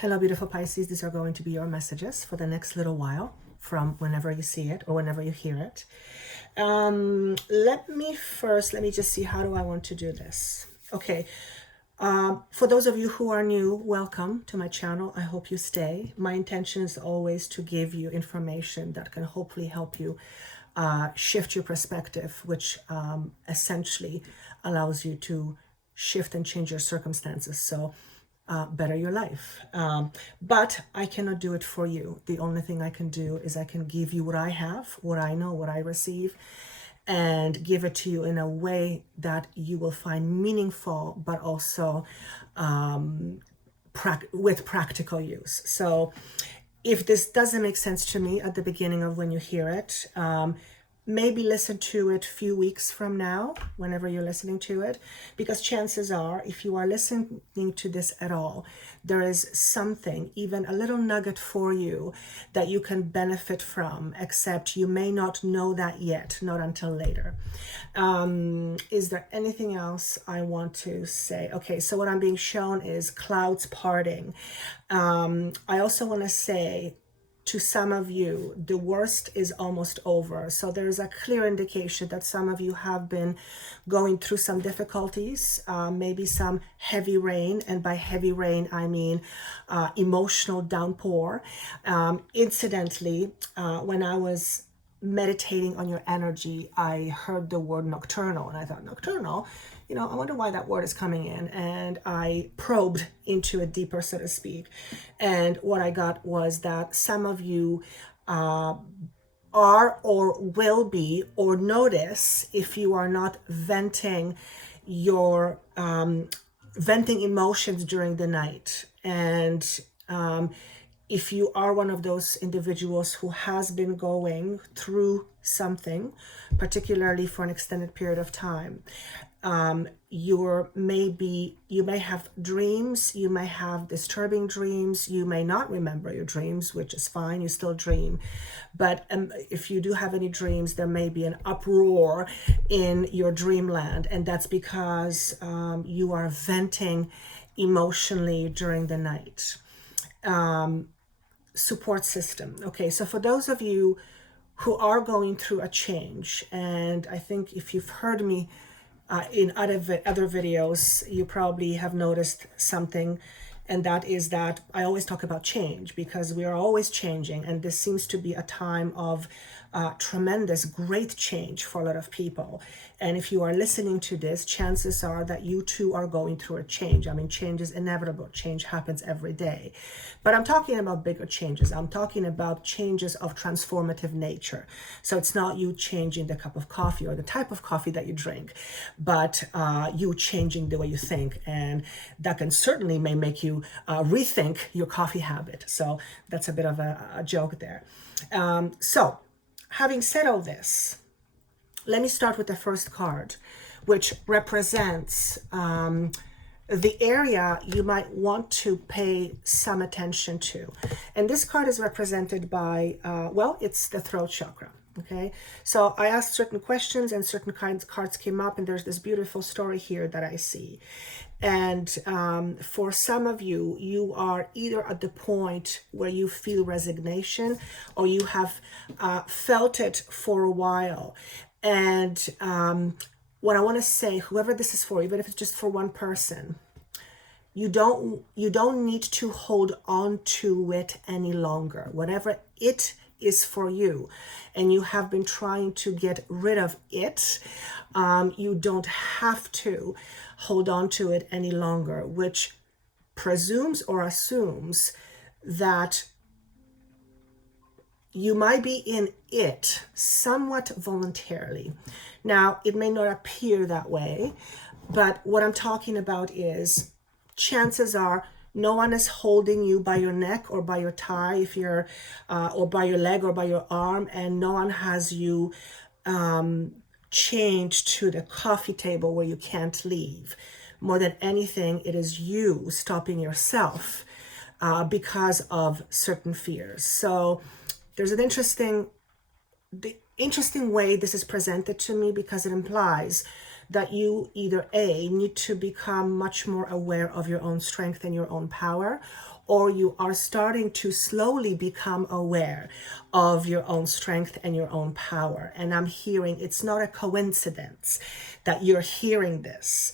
Hello, beautiful Pisces. These are going to be your messages for the next little while from whenever you see it or whenever you hear it. Let me just see, how do I want to do this? Okay. For those of you who are new, welcome to my channel. I hope you stay. My intention is always to give you information that can hopefully help you shift your perspective, which essentially allows you to shift and change your circumstances. So better your life. But I cannot do it for you. The only thing I can do is I can give you what I have, what I know, what I receive, and give it to you in a way that you will find meaningful, but also with practical use. So if this doesn't make sense to me at the beginning of when you hear it, maybe listen to it a few weeks from now, whenever you're listening to it, because chances are, if you are listening to this at all, there is something, even a little nugget for you that you can benefit from, except you may not know that yet, not until later. Is there anything else I want to say? Okay, so what I'm being shown is clouds parting. I also want to say, to some of you, the worst is almost over. So there's a clear indication that some of you have been going through some difficulties, maybe some heavy rain. And by heavy rain, I mean emotional downpour. Incidentally, when I was meditating on your energy, I heard the word nocturnal, and I thought, nocturnal? You know, I wonder why that word is coming in. And I probed into it deeper, so to speak. And what I got was that some of you are or will be, or notice if you are not venting your venting emotions during the night. And if you are one of those individuals who has been going through something, particularly for an extended period of time, you may have dreams, you may have disturbing dreams, you may not remember your dreams, which is fine, you still dream. But if you do have any dreams, there may be an uproar in your dreamland, and that's because you are venting emotionally during the night. Support system. Okay, so for those of you who are going through a change, and I think if you've heard me in other videos, you probably have noticed something, and that is that I always talk about change, because we are always changing, and this seems to be a time of tremendous, great change for a lot of people. And if you are listening to this, chances are that you too are going through a change. I mean, change is inevitable. Change happens every day. But I'm talking about bigger changes. I'm talking about changes of transformative nature. So it's not you changing the cup of coffee or the type of coffee that you drink, but you changing the way you think. And that can certainly may make you rethink your coffee habit. So that's a bit of a joke there. So having said all this, let me start with the first card, which represents the area you might want to pay some attention to. And this card is represented by, well, it's the throat chakra. Okay, so I asked certain questions and certain cards came up, and there's this beautiful story here that I see. And for some of you, you are either at the point where you feel resignation, or you have felt it for a while. And what I want to say, whoever this is for, even if it's just for one person, you don't need to hold on to it any longer. Whatever it is for you, and you have been trying to get rid of it, you don't have to hold on to it any longer, which presumes or assumes that you might be in it somewhat voluntarily. Now, it may not appear that way, but what I'm talking about is, chances are no one is holding you by your neck or by your tie, if you're, or by your leg or by your arm, and no one has you chained to the coffee table where you can't leave. More than anything, it is you stopping yourself because of certain fears. So there's an interesting way this is presented to me, because it implies that you either A, need to become much more aware of your own strength and your own power, or you are starting to slowly become aware of your own strength and your own power. And I'm hearing it's not a coincidence that you're hearing this.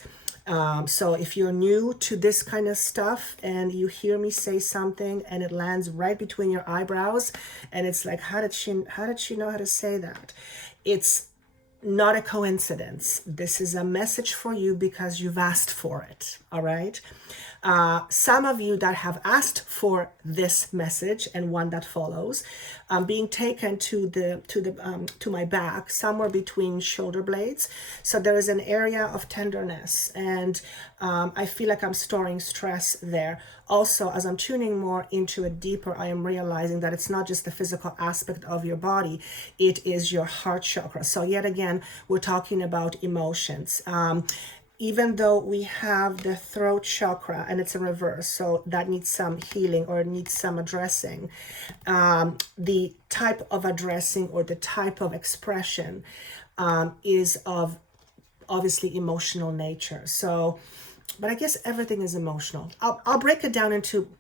So if you're new to this kind of stuff and you hear me say something and it lands right between your eyebrows and it's like, how did she know how to say that? It's not a coincidence. This is a message for you because you've asked for it. All right. Some of you that have asked for this message and one that follows, being taken to my back, somewhere between shoulder blades. So there is an area of tenderness, and I feel like I'm storing stress there. Also, as I'm tuning more into it deeper, I am realizing that it's not just the physical aspect of your body, it is your heart chakra. So yet again, we're talking about emotions. Even though we have the throat chakra and it's a reverse, so that needs some healing or needs some addressing, the type of addressing or the type of expression is of obviously emotional nature. So, but I guess everything is emotional. I'll break it down into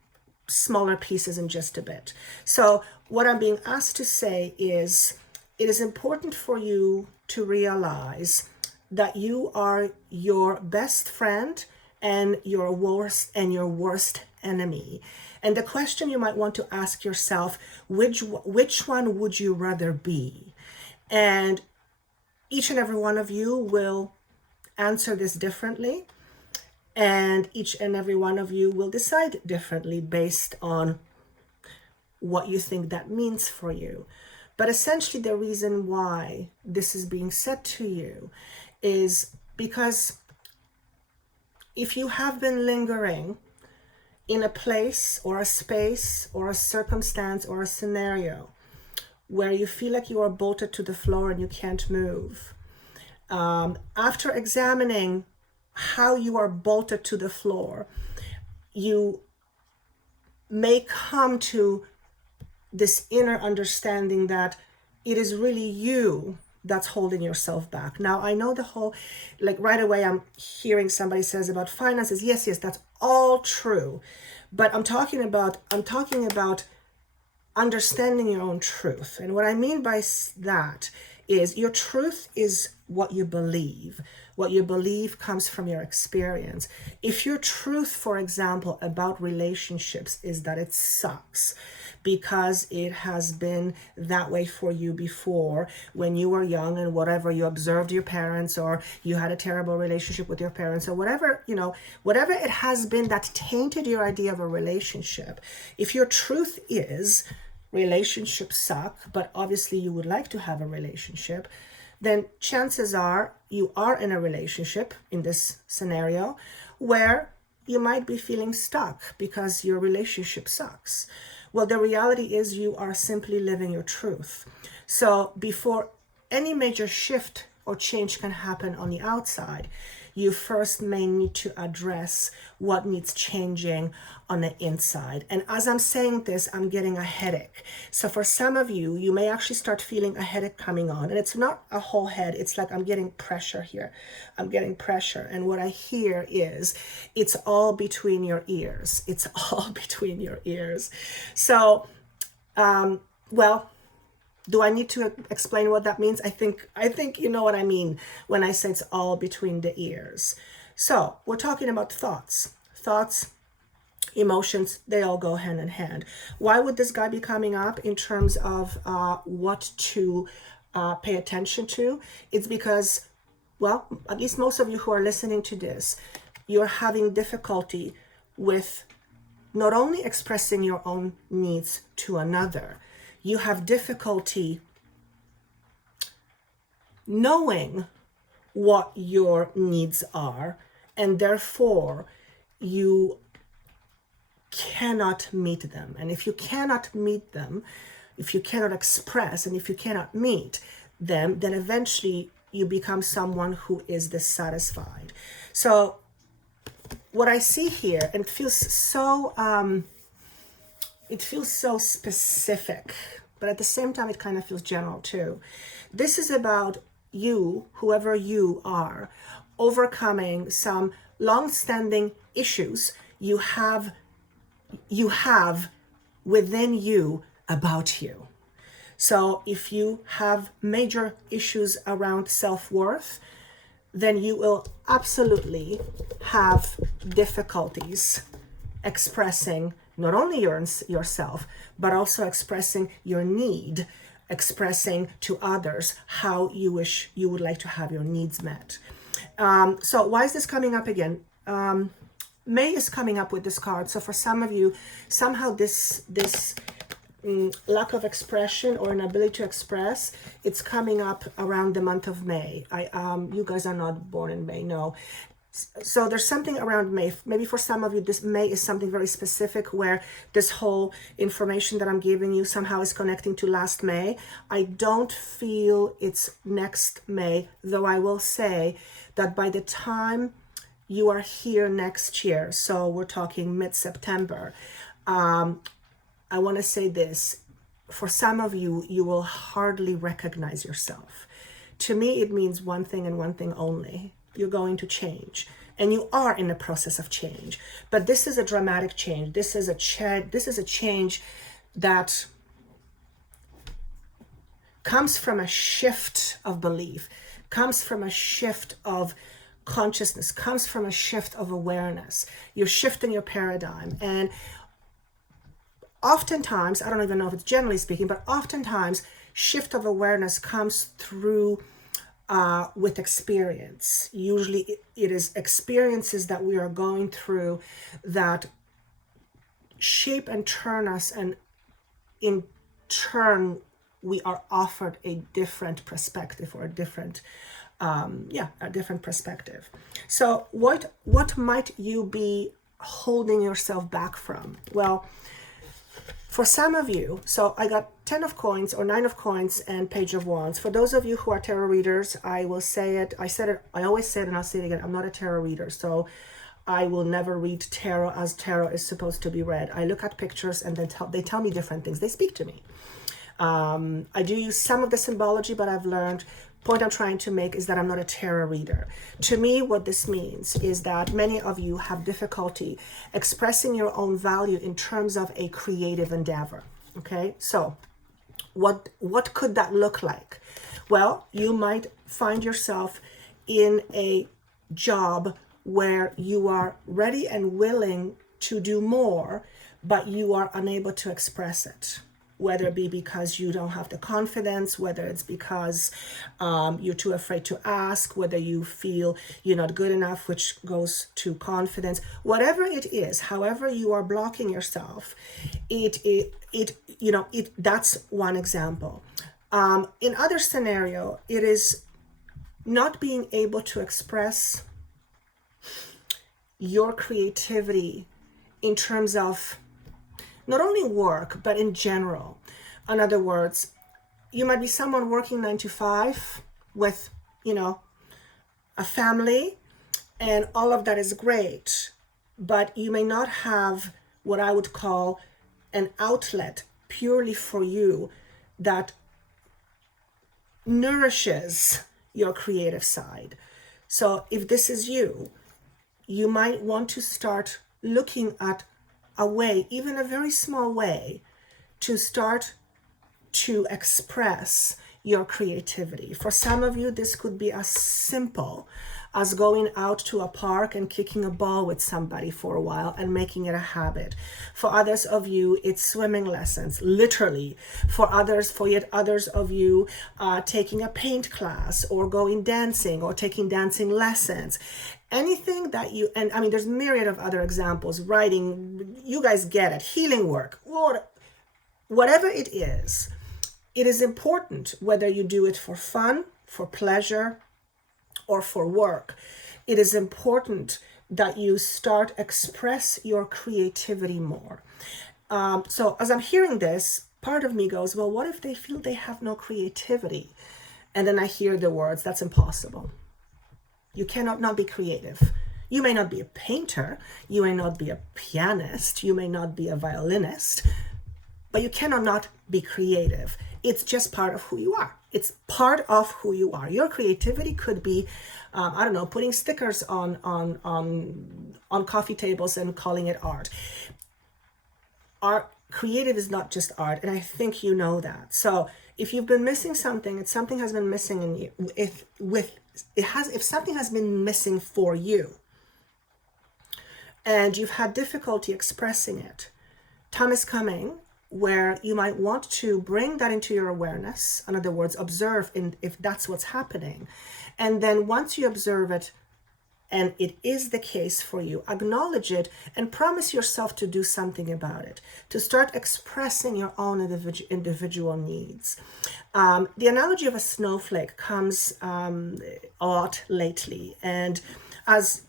smaller pieces in just a bit. So what I'm being asked to say is, it is important for you to realize that you are your best friend and your worst enemy. And the question you might want to ask yourself, which one would you rather be? And each and every one of you will answer this differently, and each and every one of you will decide differently based on what you think that means for you. But essentially the reason why this is being said to you is because if you have been lingering in a place or a space or a circumstance or a scenario where you feel like you are bolted to the floor and you can't move, after examining how you are bolted to the floor, you may come to this inner understanding that it is really you that's holding yourself back. Now, I know the whole, like right away, I'm hearing somebody says about finances. Yes, that's all true. But I'm talking about understanding your own truth. And what I mean by that is your truth is what you believe. What you believe comes from your experience. If your truth, for example, about relationships is that it sucks because it has been that way for you before when you were young and whatever, you observed your parents or you had a terrible relationship with your parents or whatever, whatever it has been that tainted your idea of a relationship. If your truth is relationships suck, but obviously you would like to have a relationship, then chances are you are in a relationship in this scenario where you might be feeling stuck because your relationship sucks. Well, the reality is you are simply living your truth. So before any major shift or change can happen on the outside, you first may need to address what needs changing on the inside. And as I'm saying this, I'm getting a headache. So for some of you, you may actually start feeling a headache coming on. And it's not a whole head. It's like I'm getting pressure here. I'm getting pressure. And what I hear is it's all between your ears. It's all between your ears. So, well, do I need to explain what that means? I think you know what I mean when I say it's all between the ears. So we're talking about thoughts. Thoughts, emotions, they all go hand in hand. Why would this guy be coming up in terms of what to pay attention to? It's because, well, at least most of you who are listening to this, you're having difficulty with not only expressing your own needs to another, you have difficulty knowing what your needs are, and therefore you cannot meet them. And if you cannot meet them, if you cannot express, and if you cannot meet them, then eventually you become someone who is dissatisfied. So what I see here, and it feels so specific, but at the same time, it kind of feels general too. This is about you, whoever you are overcoming some long-standing issues you have within you about you. So if you have major issues around self-worth, then you will absolutely have difficulties expressing not only yourself, but also expressing your need, expressing to others how you wish you would like to have your needs met. So why is this coming up again? May is coming up with this card. So for some of you, somehow this lack of expression or inability to express, it's coming up around the month of May. You guys are not born in May, no. So there's something around May. Maybe for some of you, this May is something very specific where this whole information that I'm giving you somehow is connecting to last May. I don't feel it's next May, though I will say that by the time you are here next year, so we're talking mid-September, I want to say this. For some of you, you will hardly recognize yourself. To me, it means one thing and one thing only. You're going to change, and you are in the process of change. But this is a dramatic change. This is a change that comes from a shift of belief, comes from a shift of consciousness, comes from a shift of awareness. You're shifting your paradigm, and oftentimes, I don't even know if it's generally speaking, but oftentimes shift of awareness comes through with experience. Usually it is experiences that we are going through that shape and turn us, and in turn we are offered a different perspective, or a different perspective. So what might you be holding yourself back from? Well, for some of you, so I got 10 of coins or 9 of coins and Page of Wands. For those of you who are tarot readers, I will say it. I said it. I always say it, and I'll say it again. I'm not a tarot reader, so I will never read tarot as tarot is supposed to be read. I look at pictures, and then they tell me different things. They speak to me. I do use some of the symbology, but I've learned. Point I'm trying to make is that I'm not a tarot reader. To me, what this means is that many of you have difficulty expressing your own value in terms of a creative endeavor. Okay, so what could that look like? Well, you might find yourself in a job where you are ready and willing to do more, but you are unable to express it. Whether it be because you don't have the confidence, whether it's because you're too afraid to ask, whether you feel you're not good enough, which goes to confidence, whatever it is, however you are blocking yourself, that's one example. In other scenario, it is not being able to express your creativity in terms of not only work, but in general. In other words, you might be someone working 9 to 5 with, a family, and all of that is great, but you may not have what I would call an outlet purely for you that nourishes your creative side. So if this is you, you might want to start looking at a way, even a very small way, to start to express your creativity. For some of you, this could be as simple as going out to a park and kicking a ball with somebody for a while and making it a habit. For others of you, it's swimming lessons, literally. For others of you, taking a paint class, or going dancing, or taking dancing lessons. Anything that you, and I mean, there's myriad of other examples, writing, you guys get it, healing work, whatever it is important, whether you do it for fun, for pleasure, or for work. It is important that you start express your creativity more. So as I'm hearing this, part of me goes, well, what if they feel they have no creativity? And then I hear the words, that's impossible. You cannot not be creative. You may not be a painter, you may not be a pianist, you may not be a violinist, but you cannot not be creative. It's just part of who you are. It's part of who you are. Your creativity could be, I don't know, putting stickers on coffee tables and calling it art. Art, creative is not just art, and I think you know that. So if you've been missing something, if something has been missing in you, if something has been missing for you, and you've had difficulty expressing it, time is coming where you might want to bring that into your awareness. In other words, observe if that's what's happening. And then once you observe it, and it is the case for you, acknowledge it and promise yourself to do something about it, to start expressing your own individual needs. The analogy of a snowflake comes a lot lately. And as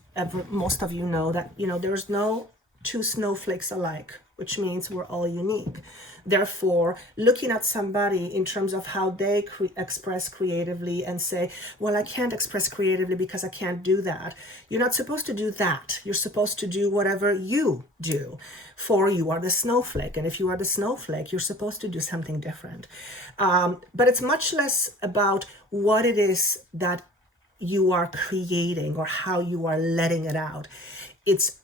most of you know, that there's no two snowflakes alike, which means we're all unique. Therefore, looking at somebody in terms of how they express creatively and say, well, I can't express creatively because I can't do that. You're not supposed to do that. You're supposed to do whatever you do, for you are the snowflake. And if you are the snowflake, you're supposed to do something different. But it's much less about what it is that you are creating or how you are letting it out. It's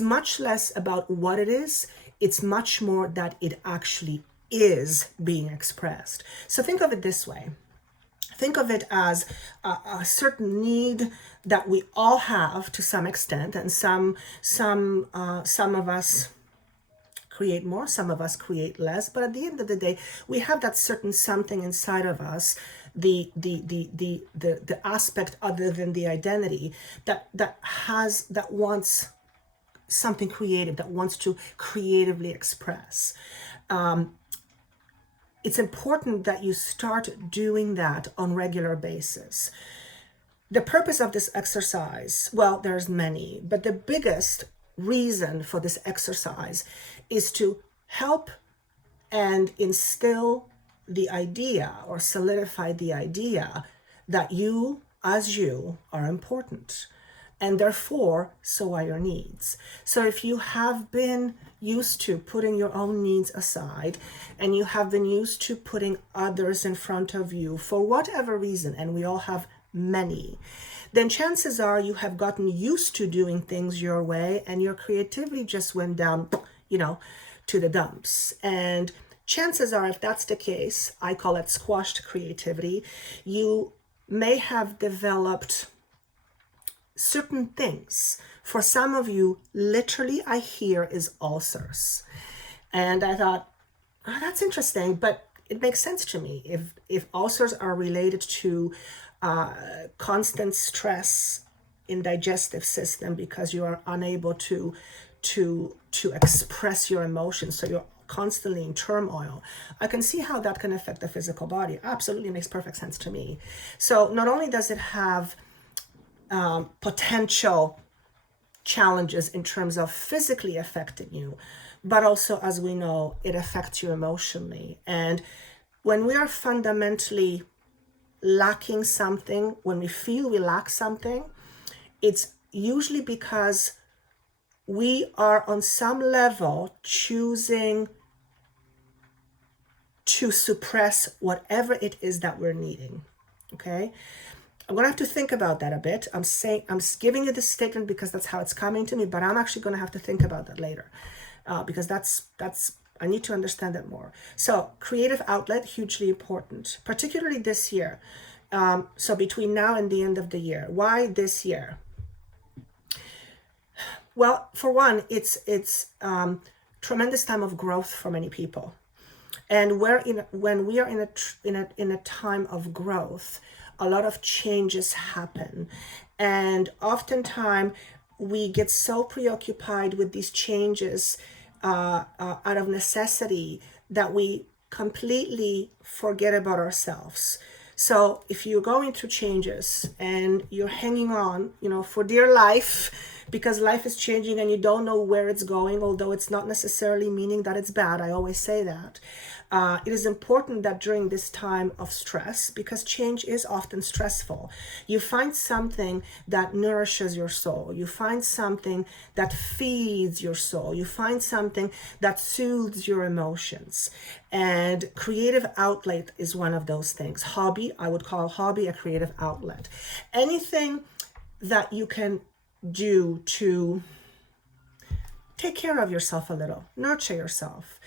much less about what it is. It's much more that it actually is being expressed. So think of it this way. Think of it as a certain need that we all have to some extent, and some of us create more, some of us create less. But at the end of the day, we have that certain something inside of us, the aspect other than the identity that wants something creative, that wants to creatively express. It's important that you start doing that on a regular basis. The purpose of this exercise, well, there's many, but the biggest reason for this exercise is to help and instill the idea or solidify the idea that you, as you, are important. And therefore, so are your needs. So if you have been used to putting your own needs aside, and you have been used to putting others in front of you for whatever reason, and we all have many, then chances are you have gotten used to doing things your way, and your creativity just went down, to the dumps. And chances are, if that's the case, I call it squashed creativity, you may have developed certain things. For some of you, literally, I hear is ulcers. And I thought, oh, that's interesting, but it makes sense to me. If ulcers are related to constant stress in digestive system because you are unable to express your emotions, so you're constantly in turmoil, I can see how that can affect the physical body. Absolutely makes perfect sense to me. So not only does it have potential challenges in terms of physically affecting you, but also, as we know, it affects you emotionally. And when we are fundamentally lacking something, when we feel we lack something, it's usually because we are on some level choosing to suppress whatever it is that we're needing. Okay? I'm going to have to think about that a bit. I'm giving you this statement because that's how it's coming to me, but I'm actually going to have to think about that later because that's I need to understand that more. So creative outlet, hugely important, particularly this year. So between now and the end of the year. Why this year? Well, for one, it's tremendous time of growth for many people, and when we are in a time of growth, a lot of changes happen, and oftentimes we get so preoccupied with these changes out of necessity that we completely forget about ourselves. So if you're going through changes and you're hanging on, for dear life because life is changing and you don't know where it's going, although it's not necessarily meaning that it's bad. I always say that. It is important that during this time of stress, because change is often stressful, you find something that nourishes your soul. You find something that feeds your soul. You find something that soothes your emotions. And creative outlet is one of those things. Hobby, I would call hobby a creative outlet. Anything that you can do to take care of yourself a little, nurture yourself.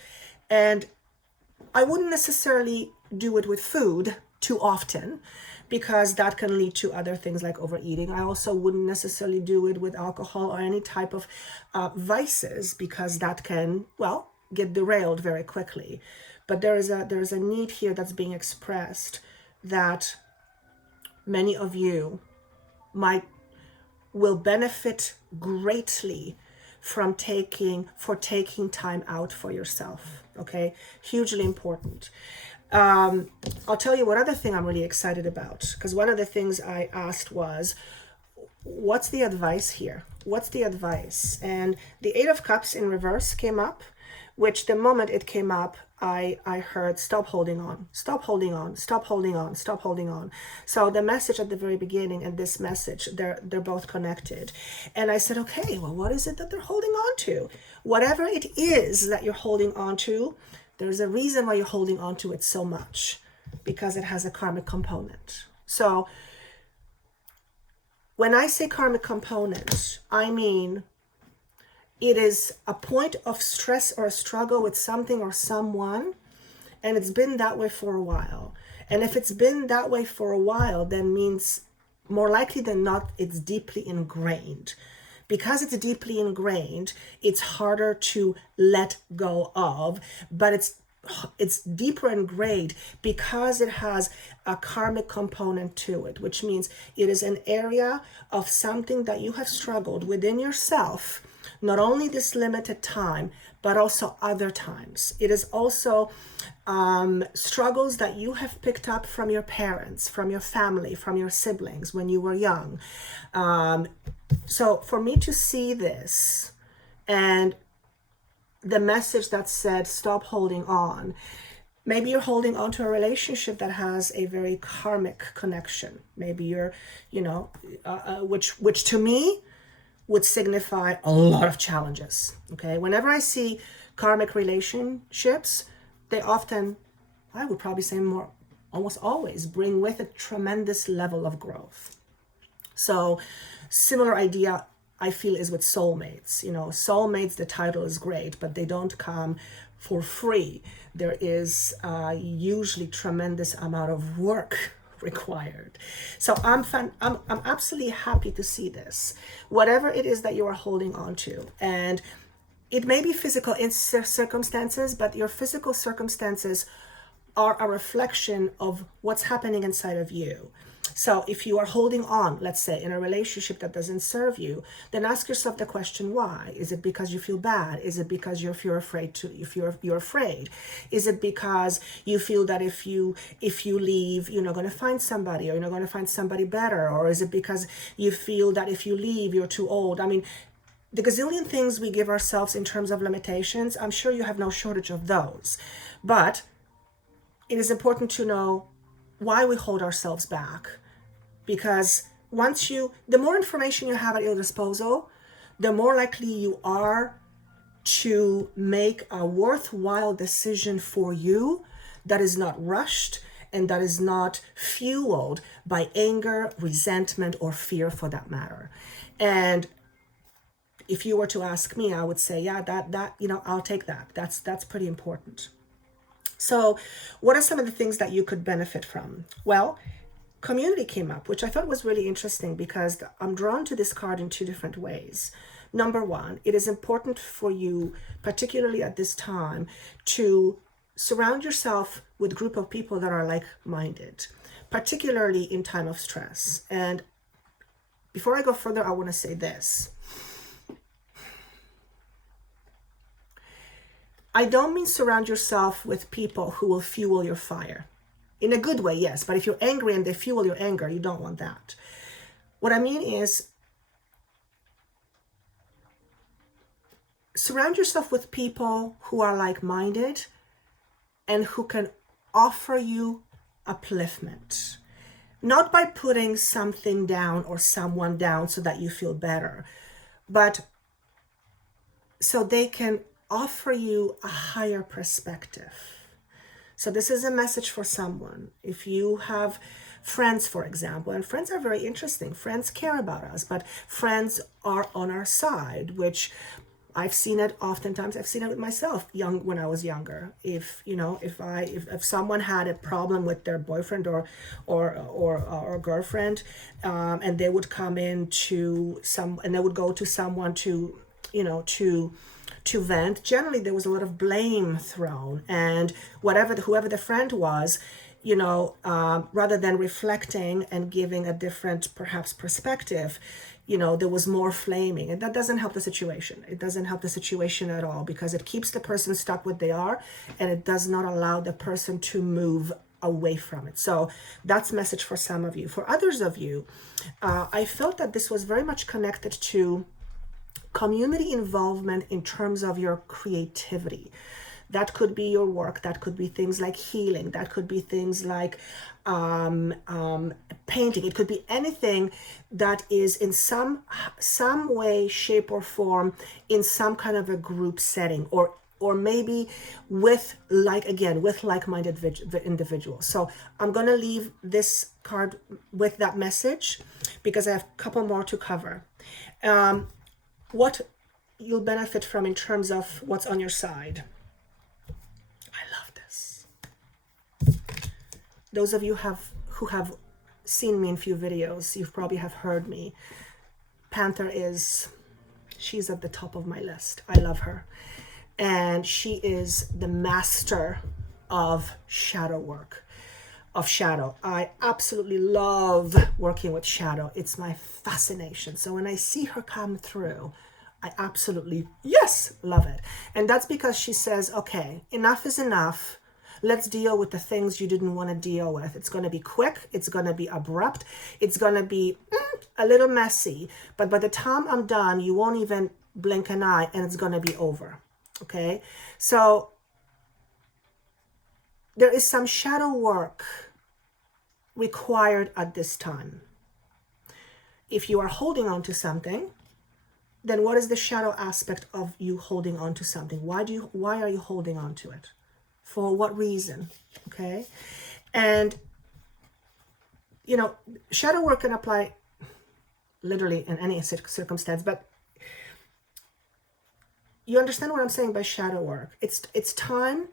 And I wouldn't necessarily do it with food too often, because that can lead to other things like overeating. I also wouldn't necessarily do it with alcohol or any type of vices, because that can, well, get derailed very quickly. But there is a need here that's being expressed that many of you will benefit greatly from taking time out for yourself. Okay, hugely important. I'll tell you what other thing I'm really excited about, because one of the things I asked was, what's the advice here? What's the advice? And the 8 of Cups in reverse came up, which the moment it came up, I heard, stop holding on, stop holding on, stop holding on, stop holding on. So the message at the very beginning and this message, they're both connected. And I said, okay, well, what is it that they're holding on to? Whatever it is that you're holding on to, there's a reason why you're holding on to it so much, because it has a karmic component. So when I say karmic component, I mean it is a point of stress or a struggle with something or someone, and it's been that way for a while. And if it's been that way for a while, then means more likely than not, it's deeply ingrained. Because it's deeply ingrained, it's harder to let go of, but it's deeper ingrained because it has a karmic component to it, which means it is an area of something that you have struggled within yourself, not only this limited time, but also other times. It is also struggles that you have picked up from your parents, from your family, from your siblings when you were young. So for me to see this and the message that said, stop holding on, maybe you're holding on to a relationship that has a very karmic connection. Maybe you're, which to me would signify a lot of challenges. Okay. Whenever I see karmic relationships, they often, I would probably say more, almost always bring with a tremendous level of growth. So similar idea I feel is with soulmates. Soulmates, the title is great, but they don't come for free. There is usually tremendous amount of work required. So I'm absolutely happy to see this. Whatever it is that you are holding on to, and it may be physical circumstances, but your physical circumstances are a reflection of what's happening inside of you. So if you are holding on, let's say, in a relationship that doesn't serve you, then ask yourself the question, why? Is it because you feel bad? Is it because you're afraid? Is it because you feel that if you leave, you're not going to find somebody, or you're not going to find somebody better? Or is it because you feel that if you leave, you're too old? I mean, the gazillion things we give ourselves in terms of limitations, I'm sure you have no shortage of those. But it is important to know why we hold ourselves back. Because the more information you have at your disposal, the more likely you are to make a worthwhile decision for you that is not rushed and that is not fueled by anger, resentment, or fear for that matter. And if you were to ask me, I would say, yeah, that I'll take that. That's pretty important. So what are some of the things that you could benefit from? Well, community came up, which I thought was really interesting because I'm drawn to this card in 2 different ways. Number one, it is important for you, particularly at this time, to surround yourself with a group of people that are like-minded, particularly in time of stress. And before I go further, I want to say this. I don't mean surround yourself with people who will fuel your fire. In a good way, yes, but if you're angry and they fuel your anger, you don't want that. What I mean is, surround yourself with people who are like-minded and who can offer you upliftment. Not by putting something down or someone down so that you feel better, but so they can offer you a higher perspective. So this is a message for someone. If you have friends, for example, and friends are very interesting. Friends care about us, but friends are on our side, which I've seen it oftentimes. I've seen it with myself when I was younger. If someone had a problem with their boyfriend or girlfriend, and they would come in and they would go to someone to vent, generally there was a lot of blame thrown, and whoever the friend was, rather than reflecting and giving a different perhaps perspective, there was more flaming, and that doesn't help the situation. It doesn't help the situation at all, because it keeps the person stuck where they are, and it does not allow the person to move away from it. So that's a message for some of you. For others of you, I felt that this was very much connected to community involvement in terms of your creativity. That could be your work. That could be things like healing. That could be things like painting. It could be anything that is in some way, shape, or form in some kind of a group setting, or maybe with like-minded individuals. So I'm going to leave this card with that message, because I have a couple more to cover. What you'll benefit from in terms of what's on your side. I love this. Those of you who have seen me in a few videos, you probably have heard me. Panther she's at the top of my list. I love her. And she is the master of shadow work, of shadow. I absolutely love working with shadow. It's my fascination. So when I see her come through, I absolutely, yes, love it. And that's because she says, okay, enough is enough. Let's deal with the things you didn't want to deal with. It's going to be quick. It's going to be abrupt. It's going to be a little messy. But by the time I'm done, you won't even blink an eye, and it's going to be over. Okay? So there is some shadow work required at this time. If you are holding on to something, then what is the shadow aspect of you holding on to something? Why are you holding on to it? For what reason? Okay? And, shadow work can apply literally in any circumstance, but you understand what I'm saying by shadow work. It's time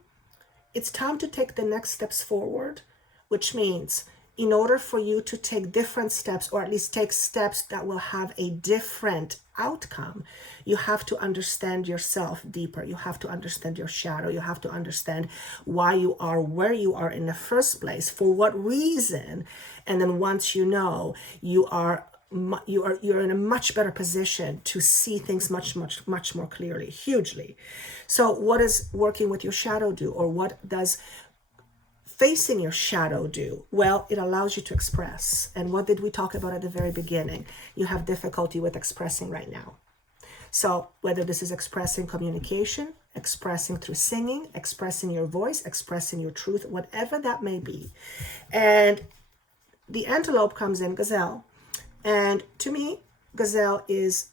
to take the next steps forward, which means in order for you to take different steps, or at least take steps that will have a different outcome, you have to understand yourself deeper. You have to understand your shadow. You have to understand why you are where you are in the first place, for what reason. And then once you know, you're in a much better position to see things much more clearly, hugely. So what does working with your shadow do, or what does facing your shadow do? Well, it allows you to express. And what did we talk about at the very beginning? You have difficulty with expressing right now. So whether this is expressing communication, expressing through singing, expressing your voice, expressing your truth, whatever that may be. And the antelope comes in, gazelle. And to me, gazelle is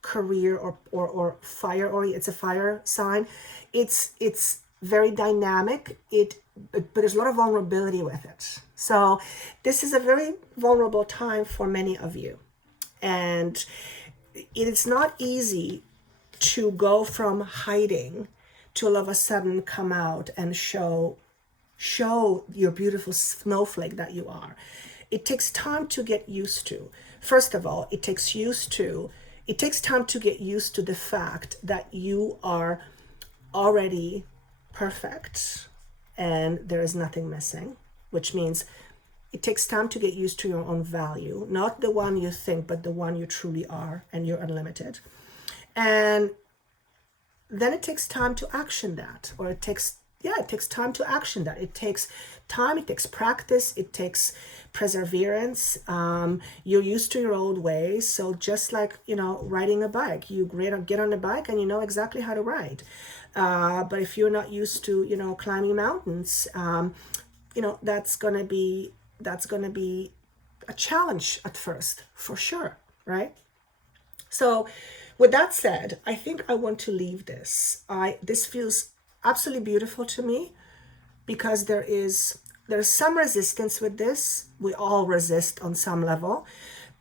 career or fire, or it's a fire sign. It's very dynamic, but there's a lot of vulnerability with it. So this is a very vulnerable time for many of you. And it is not easy to go from hiding to all of a sudden come out and show your beautiful snowflake that you are. It takes time to get used to. First of all, it takes time to get used to the fact that you are already perfect and there is nothing missing, which means it takes time to get used to your own value, not the one you think, but the one you truly are, and you're unlimited. And then it takes time to action that, or it takes it takes time to action that. It takes time, it takes practice, it takes perseverance. You're used to your old ways. So just like, riding a bike, you get on a bike and you know exactly how to ride. But if you're not used to, climbing mountains, that's going to be a challenge at first, for sure, right? So with that said, I think I want to leave this. This feels absolutely beautiful to me, because there's some resistance with this. We all resist on some level,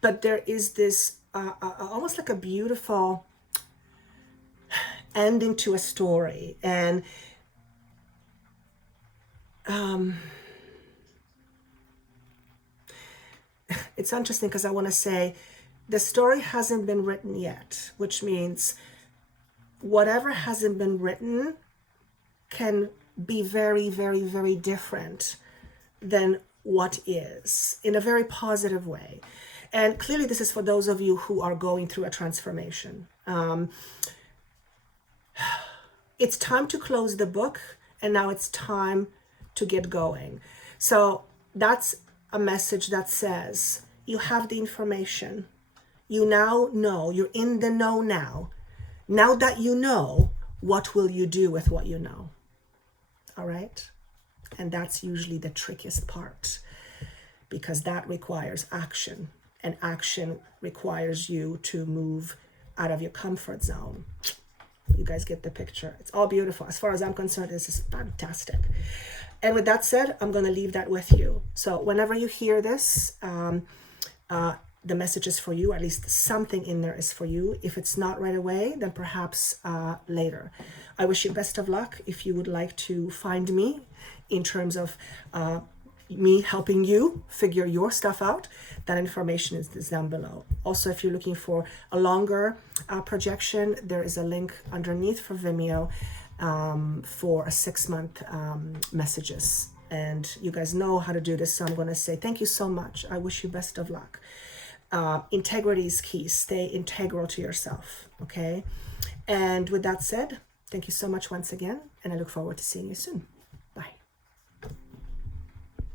but there is this almost like a beautiful ending to a story. And it's interesting because I want to say the story hasn't been written yet, which means whatever hasn't been written can be very, very, very different than what is, in a very positive way. And clearly this is for those of you who are going through a transformation. It's time to close the book, and now it's time to get going. So that's a message that says you have the information. You now know, you're in the know now. Now that you know, what will you do with what you know? All right? And that's usually the trickiest part, because that requires action, and action requires you to move out of your comfort zone. You guys get the picture. It's all beautiful. As far as I'm concerned, this is fantastic. And with that said, I'm going to leave that with you. So whenever you hear this, the message is for you. At least something in there is for you. If it's not right away, then perhaps later. I wish you best of luck. If you would like to find me in terms of me helping you figure your stuff out, that information is down below. Also, if you're looking for a longer projection, there is a link underneath for Vimeo for a 6-month messages. And you guys know how to do this, so I'm going to say thank you so much. I wish you best of luck. Integrity is key. Stay integral to yourself, okay? And with that said, thank you so much once again, and I look forward to seeing you soon.